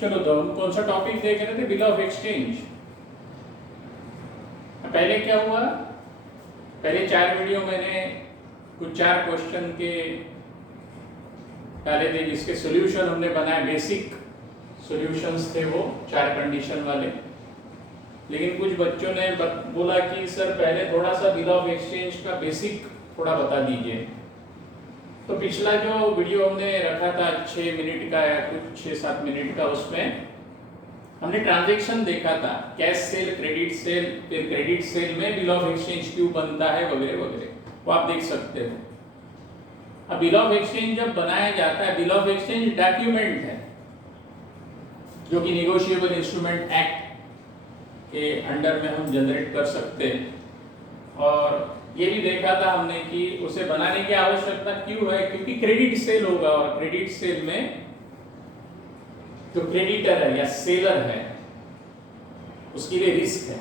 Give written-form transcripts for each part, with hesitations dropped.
चलो तो हम कौन सा टॉपिक देख रहे थे, बिल ऑफ एक्सचेंज। पहले क्या हुआ, पहले 4 वीडियो मैंने कुछ 4 क्वेश्चन के डाले थे जिसके सॉल्यूशन हमने बनाए, बेसिक सॉल्यूशंस थे वो 4 कंडीशन वाले। लेकिन कुछ बच्चों ने बोला कि सर पहले थोड़ा सा बिल ऑफ एक्सचेंज का बेसिक थोड़ा बता दीजिए। तो पिछला जो वीडियो हमने रखा था 6 मिनट का या कुछ 6-7 मिनट का, उसमें हमने ट्रांजैक्शन देखा था, कैश सेल, क्रेडिट सेल, फिर क्रेडिट सेल में बिल ऑफ एक्सचेंज क्यों बनता है वगैरह वगैरह, वो आप देख सकते हो। अब बिल ऑफ एक्सचेंज जब बनाया जाता है, बिल ऑफ एक्सचेंज डॉक्यूमेंट है जो कि निगोशिएबल इंस्ट्रूमेंट एक्ट के अंडर में हम जनरेट कर सकते हैं। और ये भी देखा था हमने कि उसे बनाने की आवश्यकता क्यों है, क्योंकि क्रेडिट सेल होगा और क्रेडिट सेल में जो क्रेडिटर है या सेलर है उसके लिए रिस्क है।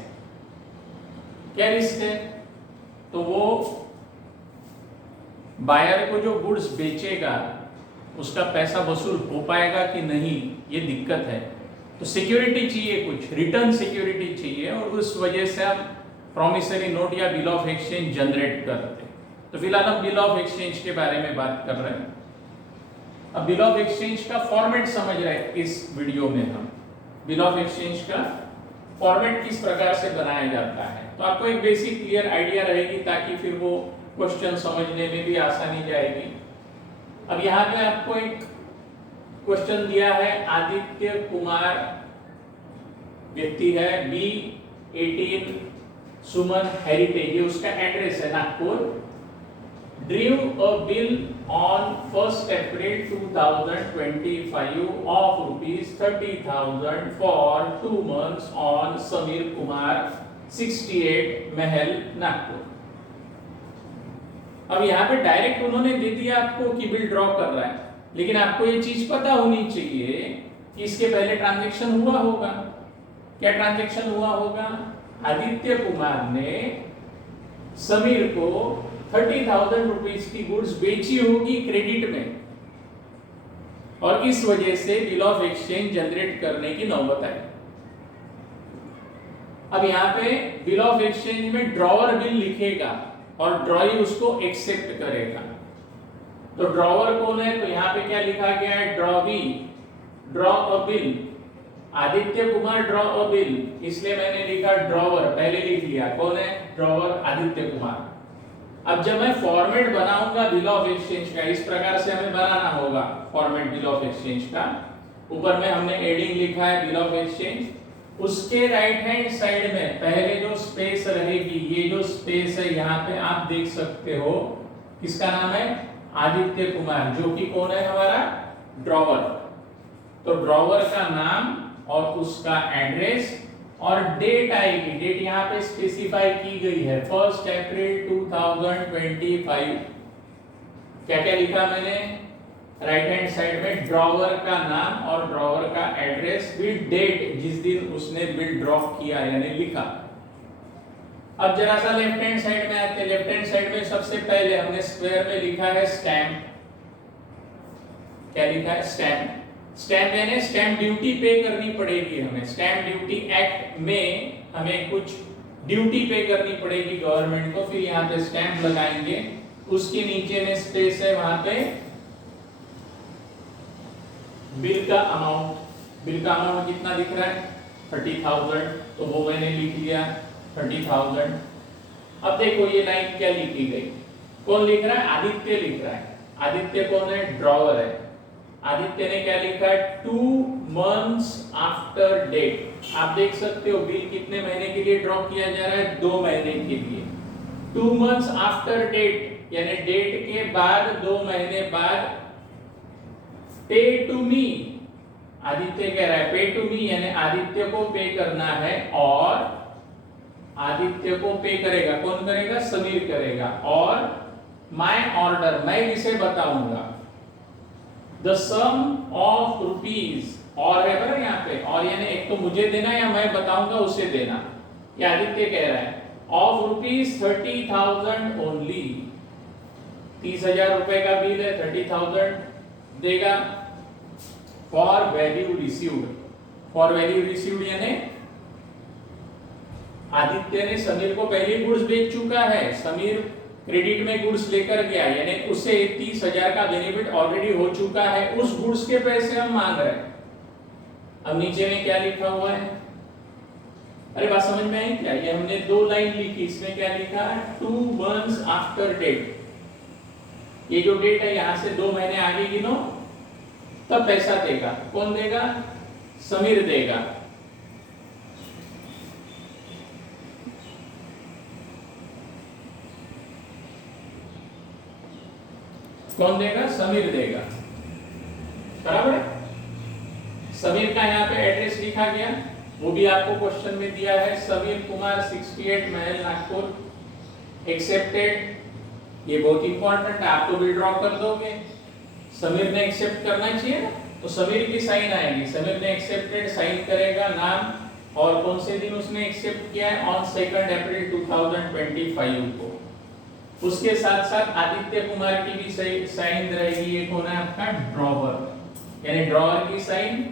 क्या रिस्क है? तो वो बायर को जो गुड्स बेचेगा उसका पैसा वसूल हो पाएगा कि नहीं, ये दिक्कत है। तो सिक्योरिटी चाहिए, कुछ रिटर्न सिक्योरिटी चाहिए, और उस वजह से हम प्रॉमिसरी नोट या बिल ऑफ एक्सचेंज जनरेट करते हैं। तो फिलहाल हम बिल ऑफ एक्सचेंज के बारे में बात कर रहे हैं। अब बिल ऑफ एक्सचेंज का फॉर्मेट समझ रहे हैं इस वीडियो में हम। बिल ऑफ एक्सचेंज का फॉर्मेट किस प्रकार से बनाया जाता है, तो आपको एक बेसिक क्लियर आइडिया रहेगी, ताकि फिर वो क्वेश्चन समझने में भी आसानी जाएगी। अब यहाँ पे आपको एक क्वेश्चन दिया है, आदित्य कुमार व्यक्ति है, B18 सुमन हेरिटेज, ये उसका एड्रेस है नागपुर। ड्रीव अ bill on 1st April 2025 of ₹30,000 for 2 months on Sameer Kumar 68 महल नागपुर। अब यहाँ पे डायरेक्ट उन्होंने दे दिया आपको कि बिल ड्रॉ कर रहा है, लेकिन आपको ये चीज पता होनी चाहिए कि इसके पहले ट्रांजैक्शन हुआ होगा। क्या ट्रांजैक्शन हुआ होगा? आदित्य कुमार ने समीर को 30,000 रुपीज की गुड्स बेची होगी क्रेडिट में, और इस वजह से बिल ऑफ एक्सचेंज जनरेट करने की नौबत आई। अब यहाँ पे बिल ऑफ एक्सचेंज में ड्रॉवर बिल लिखेगा और ड्रॉई उसको एक्सेप्ट करेगा। तो ड्रॉवर कौन है? तो यहाँ पे क्या लिखा गया है? Drawee, draw a bill. Aditya Kumar draw a bill, इसलिए मैंने लिखा ड्रॉवर, पहले लिख लिया। कौन है? ड्रॉवर आदित्य कुमार। अब जब मैं फॉर्मेट बनाऊंगा बिल ऑफ एक्सचेंज का, इस प्रकार से हमें बनाना होगा फॉर्मेट बिल ऑफ एक्सचेंज का। ऊपर में हमने एडिंग लिखा है बिल ऑफ एक्सचेंज, उसके राइट हैंड साइड में पहले जो स्पेस रहेगी, ये जो स्पेस है यहाँ पे आप देख सकते हो, किसका नाम है? आदित्य कुमार, जो कि कौन है? हमारा ड्रॉवर। तो ड्रॉवर का नाम और उसका एड्रेस और डेट आएगी, डेट यहाँ पे स्पेसिफाई की गई है 1st April 2025। क्या क्या लिखा मैंने? राइट हैंड साइड में ड्रॉवर का नाम और ड्रॉवर का एड्रेस विद डेट, जिस दिन उसने बिल ड्रॉ किया यानी लिखा। अब जरा सा लेफ्ट हैंड साइड में आते हैं। लेफ्ट हैंड साइड में सबसे पहले हमने स्क्वायर में लिखा है स्टैम्प। क्या लिखा है? स्टैम्प। स्टैम्प यानी स्टैम्प ड्यूटी पे करनी पड़ेगी हमें। स्टैम्प ड्यूटी एक्ट में हमें कुछ ड्यूटी पे करनी पड़ेगी गवर्नमेंट को, फिर यहाँ पे स्टैम्प लगाएंगे। उसके नीचे में स्पेस है, वहां पे बिल का अमाउंट। बिल का अमाउंट कितना दिख रहा है? 30,000, तो वो मैंने लिख लिया 30,000। अब देखो ये लाइन क्या लिखी गई, कौन लिख रहा है? आदित्य लिख रहा है। आदित्य कौन है? ड्रॉवर है। आदित्य ने क्या लिखा है? 2 months आफ्टर डेट। आप देख सकते हो बिल कितने महीने के लिए ड्रॉ किया जा रहा है? 2 महीने के लिए। 2 months आफ्टर डेट यानी डेट के बाद 2 महीने बाद। पे टू मी, आदित्य कह रहा है पे टू मी यानी आदित्य को पे करना है, और आदित्य को पे करेगा कौन? करेगा? समीर करेगा। और माय ऑर्डर, मैं इसे बताऊंगा। द सम ऑफ रुपीज, और है बराबर यहाँ पे, और यानी एक तो मुझे देना या मैं बताऊंगा उसे देना, ये आदित्य कह रहा है। ऑफ ₹30,000 ओनली, 30,000 रुपए का बिल है, 30,000 देगा। For value received, for value received यानी आदित्य ने समीर को पहले गुड्स बेच चुका है, समीर क्रेडिट में गुड्स लेकर गया, यानी उसे 30,000 का बेनिफिट ऑलरेडी हो चुका है, उस गुड्स के पैसे हम मांग रहे हैं। अब नीचे में क्या लिखा हुआ है, अरे बात समझ में आई क्या? ये हमने 2 लाइन लिखी, इसमें क्या लिखा है, 2 months आफ्टर डेट। ये जो डेट है यहां से 2 महीने आगे गिनो तब पैसा देगा। कौन देगा? समीर देगा। कौन देगा? समीर देगा। बराबर है। समीर का यहाँ पे एड्रेस लिखा गया, वो भी आपको क्वेश्चन में दिया है, समीर कुमार 68 महल नागपुर एक्सेप्टेड। ये बहुत इंपॉर्टेंट है, आप तो विड्रॉ कर दोगे, समीर ने एक्सेप्ट करना चाहिए ना, तो समीर की साइन आएगी। समीर ने एक्सेप्टेड साइन करेगा, नाम और कौन से दिन उसने एक्सेप्ट किया है, ऑन 2 अप्रैल 2025 को। उसके साथ साथ आदित्य कुमार की भी साइन रहेगी। ये कौन है आपका? ड्रॉवर, यानी ड्रॉवर की साइन,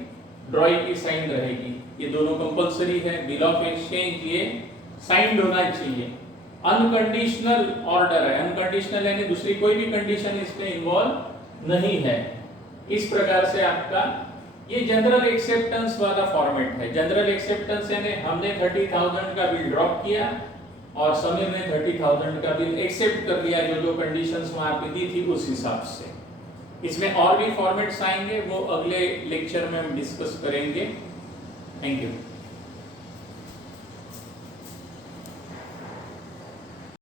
ड्रॉई की साइन रहेगी। ये दोनों कंपलसरी है। बिल ऑफ एक्सचेंज ये साइंड होना चाहिए। अनकंडीशनल ऑर्डर है, अनकंडीशनल यानी दूसरी कोई भी कंडीशन इसमें इन्वॉल्व नहीं है। इस प्रकार से आपका ये जनरल एक्सेप्टेंस वाला फॉर्मेट है। जनरल एक्सेप्टेंस यानी हमने 30,000 का बिल ड्रॉप किया और समीर ने 30,000 का बिल एक्सेप्ट कर लिया, जो जो कंडीशंस वहां पे दी थी उस हिसाब से। इसमें और भी फॉर्मेट्स आएंगे, वो अगले लेक्चर में हम डिस्कस करेंगे। Thank you.